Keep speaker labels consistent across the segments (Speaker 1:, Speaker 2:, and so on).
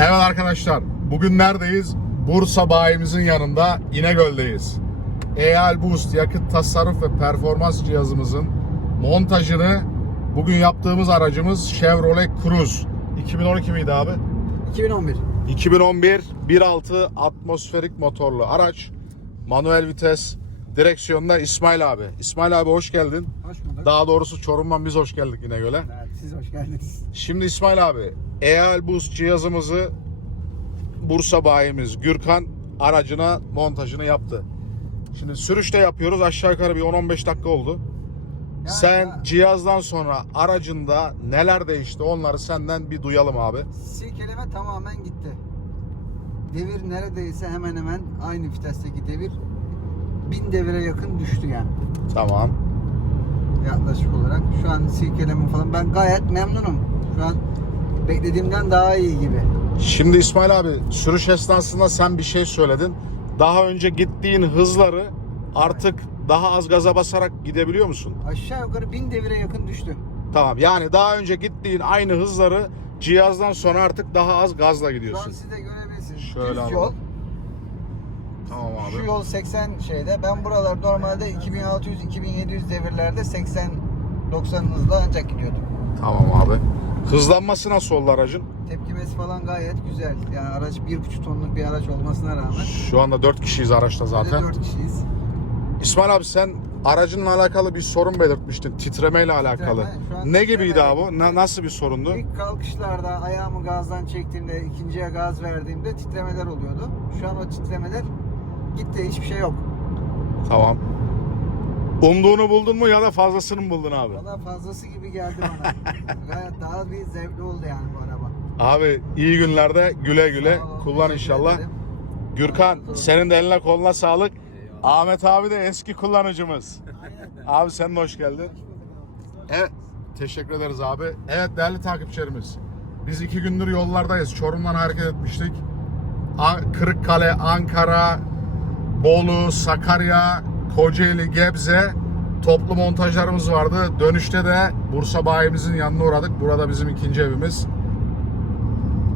Speaker 1: Evet arkadaşlar, bugün neredeyiz? Bursa bayimizin yanında İnegöl'deyiz. EAL Boost yakıt tasarruf ve performans cihazımızın montajını bugün yaptığımız aracımız Chevrolet Cruze. 2012 miydi abi?
Speaker 2: 2011.
Speaker 1: 2011 1.6 atmosferik motorlu araç. Manuel vites direksiyonda İsmail abi. İsmail abi hoş geldin.
Speaker 2: Hoş bulduk.
Speaker 1: Daha doğrusu Çorum'dan biz hoş geldik İnegöl'e.
Speaker 2: Evet, siz hoş geldiniz.
Speaker 1: Şimdi İsmail abi, EAL Boost cihazımızı Bursa bayimiz Gürkan aracına montajını yaptı. Şimdi sürüşte yapıyoruz. Aşağı yukarı bir 10-15 dakika oldu.
Speaker 2: Yani
Speaker 1: Sen
Speaker 2: ya-
Speaker 1: cihazdan sonra aracında neler değişti onları senden bir duyalım abi.
Speaker 2: Silkeleme tamamen gitti. Devir neredeyse hemen hemen aynı vitesteki devir 1000 devire yakın düştü yani
Speaker 1: Tamam.
Speaker 2: Yaklaşık olarak. Şu an silkeleme falan ben gayet memnunum. Şu an beklediğimden daha iyi gibi.
Speaker 1: Şimdi İsmail abi sürüş esnasında sen bir şey söyledin. Daha önce gittiğin hızları artık daha az gaza basarak gidebiliyor musun?
Speaker 2: Aşağı yukarı 1000 devire yakın düştü.
Speaker 1: Tamam yani daha önce gittiğin aynı hızları cihazdan sonra artık daha az gazla
Speaker 2: Şu an
Speaker 1: gidiyorsun.
Speaker 2: siz de görebilirsiniz.
Speaker 1: Şöyle
Speaker 2: Düz
Speaker 1: alalım. Tamam
Speaker 2: Şu
Speaker 1: abi.
Speaker 2: yol 80 şeyde. Ben buralar normalde 2600-2700 devirlerde 80 90 hızla ancak gidiyordum.
Speaker 1: Tamam abi. Hızlanması nasıl oldu aracın?
Speaker 2: Tepkimesi falan gayet güzel. Yani araç 1,5 tonluk bir araç olmasına rağmen.
Speaker 1: Şu anda 4 kişiyiz araçta zaten.
Speaker 2: 4 kişiyiz.
Speaker 1: İsmail abi sen aracınla alakalı bir sorun belirtmiştin. Titremeyle alakalı.
Speaker 2: Şu
Speaker 1: Ne gibiydi abi? Na- nasıl bir sorundu?
Speaker 2: İlk kalkışlarda ayağımı gazdan çektiğimde, ikinciye gaz verdiğimde titremeler oluyordu. Şu an o titremeler gitti. Hiçbir şey yok.
Speaker 1: Tamam. Umduğunu buldun mu ya da fazlasını mı buldun abi?
Speaker 2: Valla fazlası gibi geldi bana. Gayet daha bir zevkli oldu yani bu araba.
Speaker 1: Abi iyi günlerde güle güle
Speaker 2: olun,
Speaker 1: kullan inşallah.
Speaker 2: ederim.
Speaker 1: Gürkan senin de eline koluna sağlık. Ahmet abi de eski kullanıcımız. Abi sen de hoş geldin. Evet, teşekkür ederiz abi. Evet değerli takipçilerimiz. Biz iki gündür yollardayız. Çorum'dan hareket etmiştik. Kırıkkale, Ankara, Bolu, Sakarya, Kocaeli, Gebze toplu montajlarımız vardı. Dönüşte de Bursa bayimizin yanına uğradık. Burada bizim ikinci evimiz.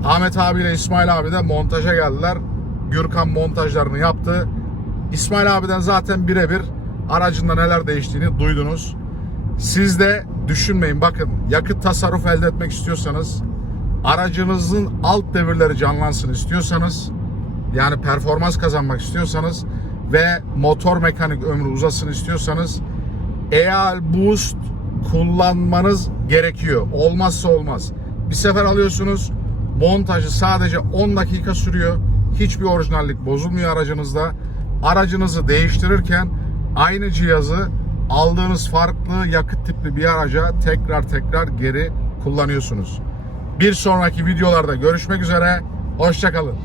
Speaker 1: Ahmet abiyle İsmail abi de montaja geldiler. Gürkan montajlarını yaptı. İsmail abiden zaten birebir aracında neler değiştiğini duydunuz. Siz de düşünmeyin bakın yakıt tasarruf elde etmek istiyorsanız aracınızın alt devirleri canlansın istiyorsanız yani performans kazanmak istiyorsanız ve motor mekanik ömrü uzasın istiyorsanız EAL Boost kullanmanız gerekiyor. Olmazsa olmaz. Bir sefer alıyorsunuz. Montajı sadece 10 dakika sürüyor. Hiçbir orijinallik bozulmuyor aracınızda. Aracınızı değiştirirken aynı cihazı aldığınız farklı yakıt tipli bir araca tekrar tekrar geri kullanıyorsunuz. Bir sonraki videolarda görüşmek üzere. Hoşçakalın.